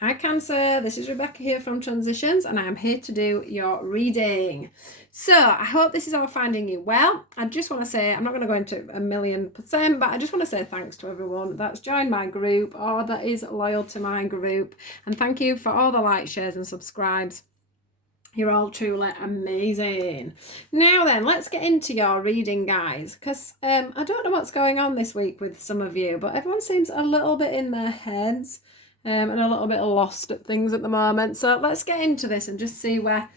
Hi Cancer, this is Rebecca here from Transitions and I'm here to do your reading. So I hope this is all finding you well. I just want to say, I'm not going to go into 1,000,000%, but I just want to say thanks to everyone that's joined my group or that is loyal to my group. And thank you for all the likes, shares and subscribes. You're all truly amazing. Now then, let's get into your reading, guys, because I don't know what's going on this week with some of you, but everyone seems a little bit in their heads and a little bit lost at things at the moment. So let's get into this and just see where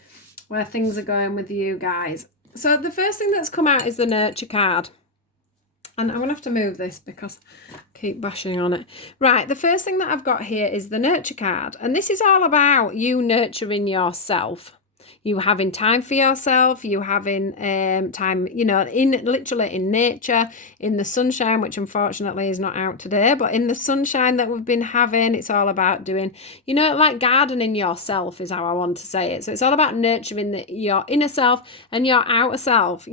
things are going with you guys. So the first thing that's come out is the nurture card. And I'm going to have to move this because I keep bashing on it. Right, the first thing that I've got here is the nurture card. And this is all about you nurturing yourself. You having time for yourself, you having time, literally in nature, in the sunshine, which unfortunately is not out today, but in the sunshine that we've been having, it's all about doing, like gardening yourself is how I want to say it. So it's all about nurturing your inner self and your outer self,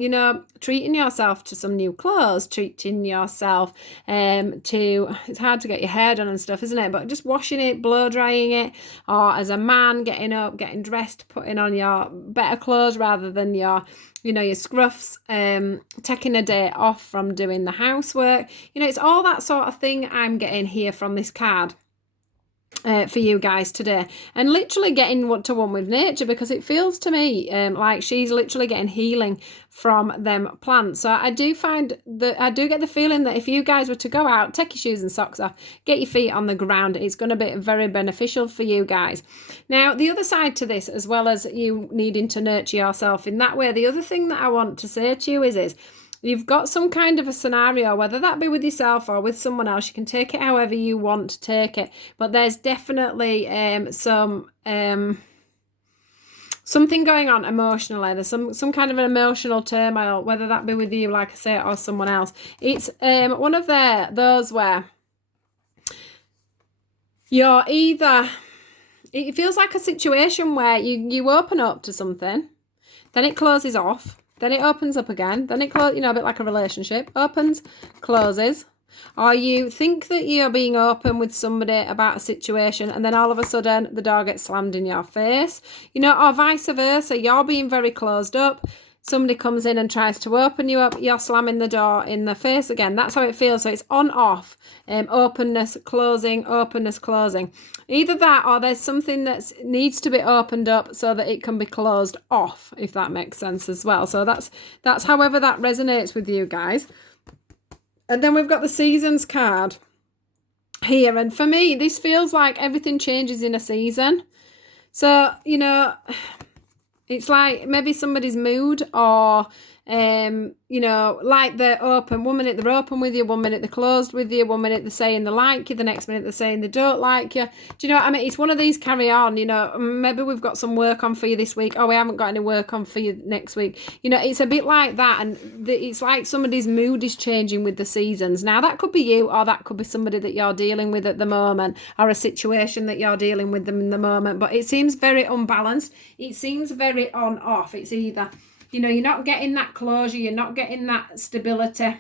treating yourself to some new clothes, treating yourself it's hard to get your hair done and stuff, isn't it? But just washing it, blow drying it, or as a man, getting up, getting dressed, putting on your better clothes rather than your scruffs, taking a day off from doing the housework. It's all that sort of thing I'm getting here from this card. For you guys today, and literally getting one to one with nature, because it feels to me like she's literally getting healing from them plants. So I do get the feeling that if you guys were to go out, take your shoes and socks off, get your feet on the ground, it's going to be very beneficial for you guys. Now the other side to this, as well as you needing to nurture yourself in that way, the other thing that I want to say to you is you've got some kind of a scenario, whether that be with yourself or with someone else. You can take it however you want to take it, but there's definitely something going on emotionally. There's some kind of an emotional turmoil, whether that be with you, like I say, or someone else. It's one of those where you're either, it feels like a situation where you open up to something, then it closes off, then it opens up again, then it closes, a bit like a relationship, opens, closes. Or you think that you're being open with somebody about a situation and then all of a sudden the door gets slammed in your face, or vice versa. You're being very closed up. Somebody comes in and tries to open you up, you're slamming the door in the face again. That's how it feels. So it's on, off, openness, closing, openness, closing. Either that or there's something that needs to be opened up so that it can be closed off, if that makes sense as well. So that's however that resonates with you guys. And then we've got the seasons card here. And for me, this feels like everything changes in a season. So, it's like maybe somebody's mood, or like they're open. 1 minute they're open with you, 1 minute they're closed with you, 1 minute they're saying they like you, the next minute they're saying they don't like you. Do you know what I mean? It's one of these carry on, maybe we've got some work on for you this week. Oh, we haven't got any work on for you next week. It's a bit like that, and it's like somebody's mood is changing with the seasons. Now that could be you, or that could be somebody that you're dealing with at the moment, or a situation that you're dealing with them in the moment, but it seems very unbalanced. It seems very on off. It's either you're not getting that closure, you're not getting that stability.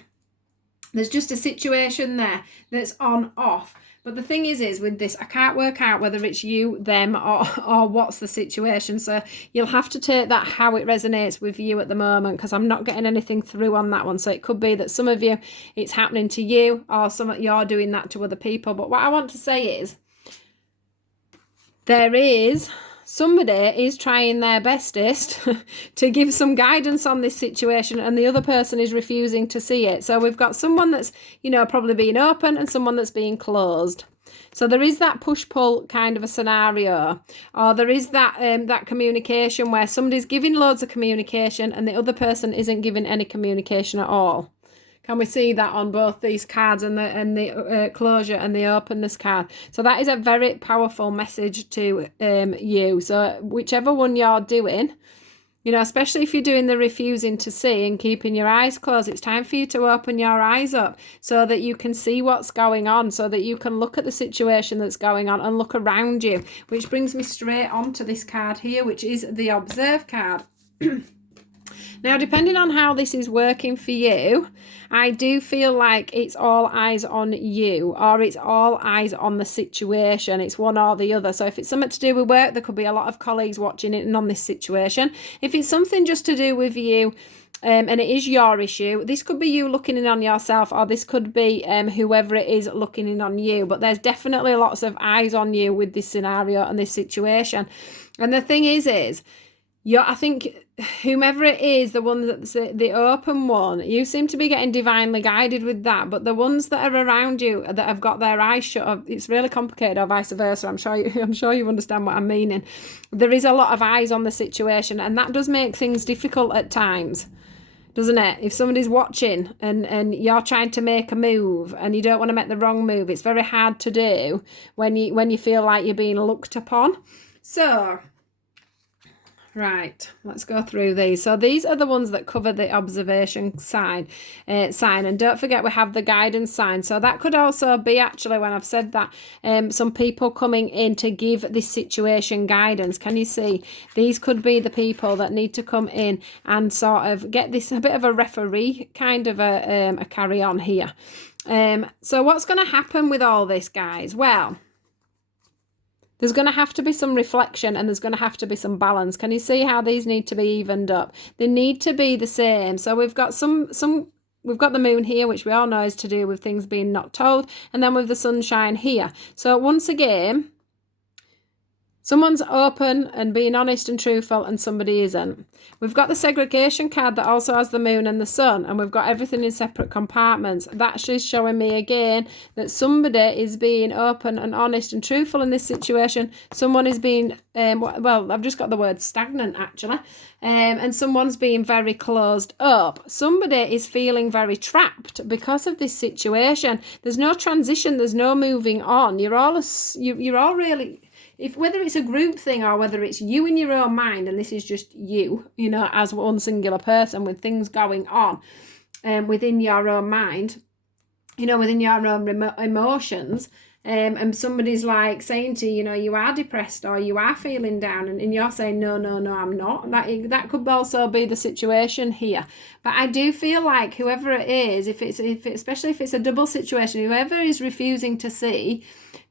There's just a situation there that's on off. But the thing is with this, I can't work out whether it's you, them, or what's the situation. So you'll have to take that how it resonates with you at the moment, because I'm not getting anything through on that one. So it could be that some of you, it's happening to you, or some of you're doing that to other people. But what I want to say is, somebody is trying their bestest to give some guidance on this situation, and the other person is refusing to see it. So we've got someone that's, probably being open, and someone that's being closed. So there is that push-pull kind of a scenario, or there is that communication where somebody's giving loads of communication and the other person isn't giving any communication at all. Can we see that on both these cards, and the closure and the openness card? So that is a very powerful message to you. So whichever one you're doing, especially if you're doing the refusing to see and keeping your eyes closed, it's time for you to open your eyes up so that you can see what's going on, so that you can look at the situation that's going on and look around you, which brings me straight on to this card here, which is the Observe card. Now, depending on how this is working for you, I do feel like it's all eyes on you, or it's all eyes on the situation. It's one or the other. So if it's something to do with work, there could be a lot of colleagues watching it and on this situation. If it's something just to do with you, and it is your issue, this could be you looking in on yourself, or this could be whoever it is looking in on you. But there's definitely lots of eyes on you with this scenario and this situation. And the thing is I think whomever it is, the one that's the open one, you seem to be getting divinely guided with that. But the ones that are around you that have got their eyes shut, it's really complicated, or vice versa. I'm sure you understand what I'm meaning. There is a lot of eyes on the situation, and that does make things difficult at times, doesn't it? If somebody's watching and you're trying to make a move and you don't want to make the wrong move, it's very hard to do when you feel like you're being looked upon. So, right, let's go through these. So these are the ones that cover the observation sign. And don't forget, we have the guidance sign. So that could also be, actually, when I've said that, some people coming in to give this situation guidance. Can you see? These could be the people that need to come in and sort of get this, a bit of a referee kind of a carry on here. So what's going to happen with all this, guys? Well, there's going to have to be some reflection, and there's going to have to be some balance. Can you see how these need to be evened up? They need to be the same. So we've got we've got the moon here, which we all know is to do with things being not told, and then with the sunshine here. So once again, someone's open and being honest and truthful, and somebody isn't. We've got the segregation card that also has the moon and the sun, and we've got everything in separate compartments. That's just showing me again that somebody is being open and honest and truthful in this situation. Someone is being, well, I've just got the word stagnant, actually, and someone's being very closed up. Somebody is feeling very trapped because of this situation. There's no transition. There's no moving on. You're all really... whether it's a group thing or whether it's you in your own mind, and this is just you, as one singular person with things going on within your own mind, within your own emotions, and somebody's like saying to you, you are depressed or you are feeling down, and you're saying, no, I'm not. That could also be the situation here. But I do feel like whoever it is, especially if it's a double situation, whoever is refusing to see,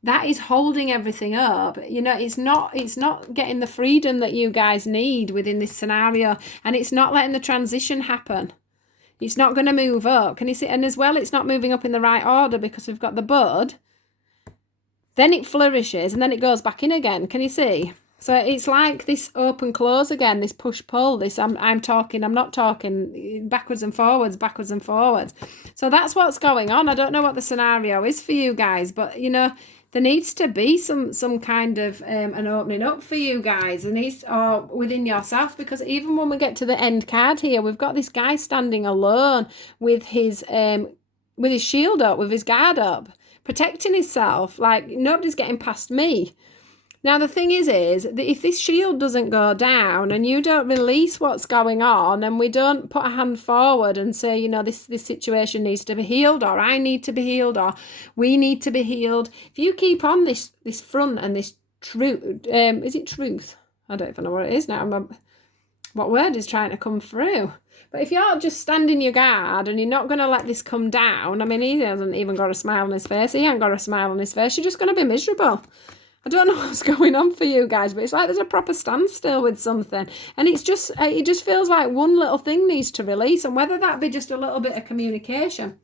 that is holding everything up. It's not getting the freedom that you guys need within this scenario, and it's not letting the transition happen. It's not going to move up. Can you see? And as well, it's not moving up in the right order, because we've got the bud, then it flourishes, and then it goes back in again. Can you see? So it's like this open close again, this push pull, this I'm talking, I'm not talking, backwards and forwards. So that's what's going on. I don't know what the scenario is for you guys, but there needs to be some kind of an opening up for you guys, or within yourself, because even when we get to the end card here, we've got this guy standing alone with his shield up, with his guard up, protecting himself, like nobody's getting past me. Now, the thing is that if this shield doesn't go down and you don't release what's going on, and we don't put a hand forward and say, this situation needs to be healed, or I need to be healed, or we need to be healed. If you keep on this front and this truth, is it truth? I don't even know what it is now. What word is trying to come through? But if you're just standing your guard and you're not going to let this come down, I mean, he hasn't even got a smile on his face. He ain't got a smile on his face. You're just going to be miserable. I don't know what's going on for you guys, but it's like there's a proper standstill with something. And it just feels like one little thing needs to release. And whether that be just a little bit of communication,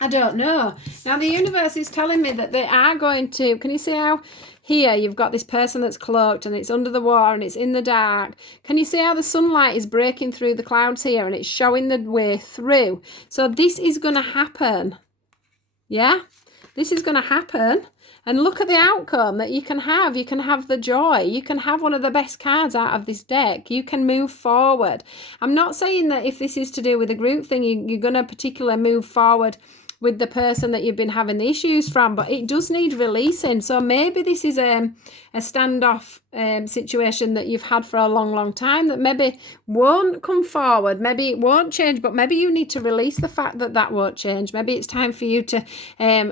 I don't know. Now, the universe is telling me that they are going to, can you see how here you've got this person that's cloaked and it's under the water and it's in the dark? Can you see how the sunlight is breaking through the clouds here and it's showing the way through? So this is going to happen. Yeah? This is going to happen. And look at the outcome that you can have. You can have the joy. You can have one of the best cards out of this deck. You can move forward. I'm not saying that if this is to do with a group thing, you're going to particularly move forward with the person that you've been having the issues from, but it does need releasing. So maybe this is a standoff situation that you've had for a long time that maybe won't come forward. Maybe it won't change, but maybe you need to release the fact that that won't change. Maybe it's time for you to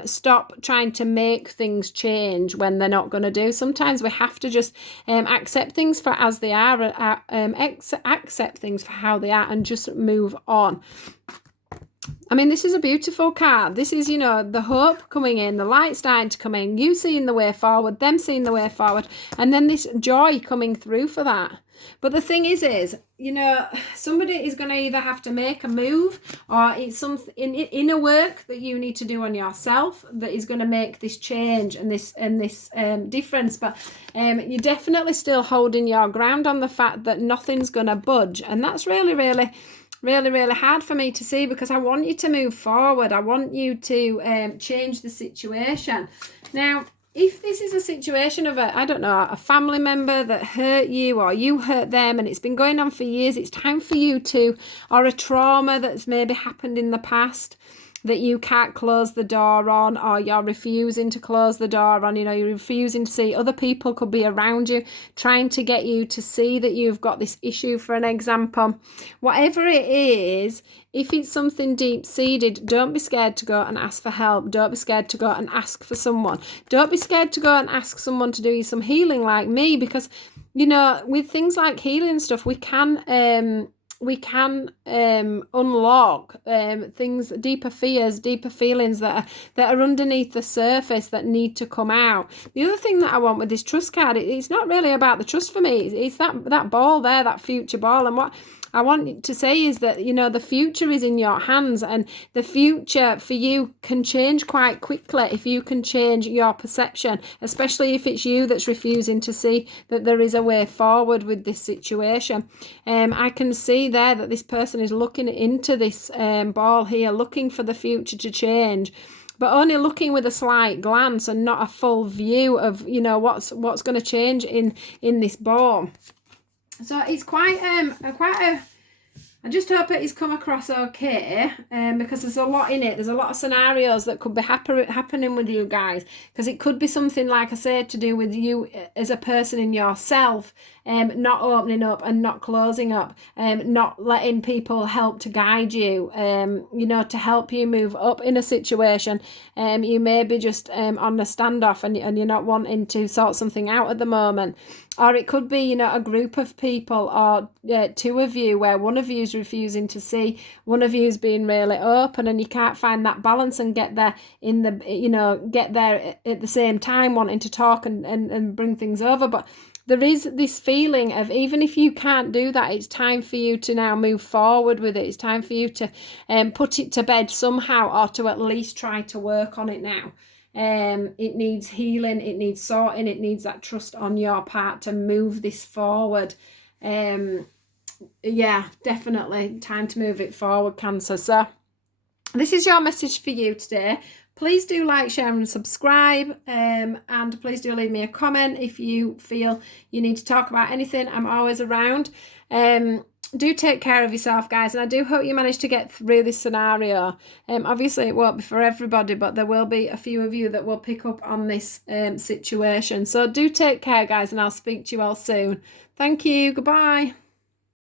stop trying to make things change when they're not going to do. Sometimes we have to just accept things for as they are, accept things for how they are, and just move on. I mean, this is a beautiful card. This is, you know, the hope coming in, the light starting to come in, you seeing the way forward, them seeing the way forward, and then this joy coming through for that. But the thing is, you know, somebody is going to either have to make a move, or it's something inner work that you need to do on yourself that is going to make this change and this difference. But you're definitely still holding your ground on the fact that nothing's going to budge, and that's really hard for me to see, because I want you to move forward. I want you to change the situation. Now, if this is a situation of a family member that hurt you, or you hurt them, and it's been going on for years, it's time for you to, or a trauma that's maybe happened in the past that you can't close the door on, or you're refusing to close the door on, you know, you're refusing to see. Other people could be around you trying to get you to see that you've got this issue, for an example. Whatever it is, if it's something deep-seated, don't be scared to go and ask for help. Don't be scared to go and ask for someone. Don't be scared to go and ask someone to do you some healing like me, because, you know, with things like healing stuff, we can unlock things, deeper fears, deeper feelings that are underneath the surface that need to come out. The other thing that I want with this trust card, it's not really about the trust for me. It's that ball there, that future ball. And what I want to say is that, you know, the future is in your hands, and the future for you can change quite quickly if you can change your perception, especially if it's you that's refusing to see that there is a way forward with this situation. I can see there that this person is looking into this ball here, looking for the future to change, but only looking with a slight glance and not a full view of, you know, what's going to change in this ball. So it's quite I just hope it is come across okay, because there's a lot in it. There's a lot of scenarios that could be happening with you guys, because it could be something, like I said, to do with you as a person in yourself, not opening up and not closing up, not letting people help to guide you, you know, to help you move up in a situation. You may be just on a standoff, and you're not wanting to sort something out at the moment. Or it could be, you know, a group of people, or two of you, where one of you is refusing to see, one of you is being really open, and you can't find that balance and get there get there at the same time, wanting to talk and bring things over. But there is this feeling of, even if you can't do that, it's time for you to now move forward with it. It's time for you to put it to bed somehow, or to at least try to work on it now. It needs healing, it needs sorting, it needs that trust on your part to move this forward. Yeah, definitely time to move it forward, Cancer. So this is your message for you today. Please do like, share and subscribe, and please do leave me a comment if you feel you need to talk about anything. I'm always around. Do take care of yourself, guys, and I do hope you manage to get through this scenario. Obviously it won't be for everybody, but there will be a few of you that will pick up on this situation. So do take care, guys, and I'll speak to you all soon. Thank you. Goodbye.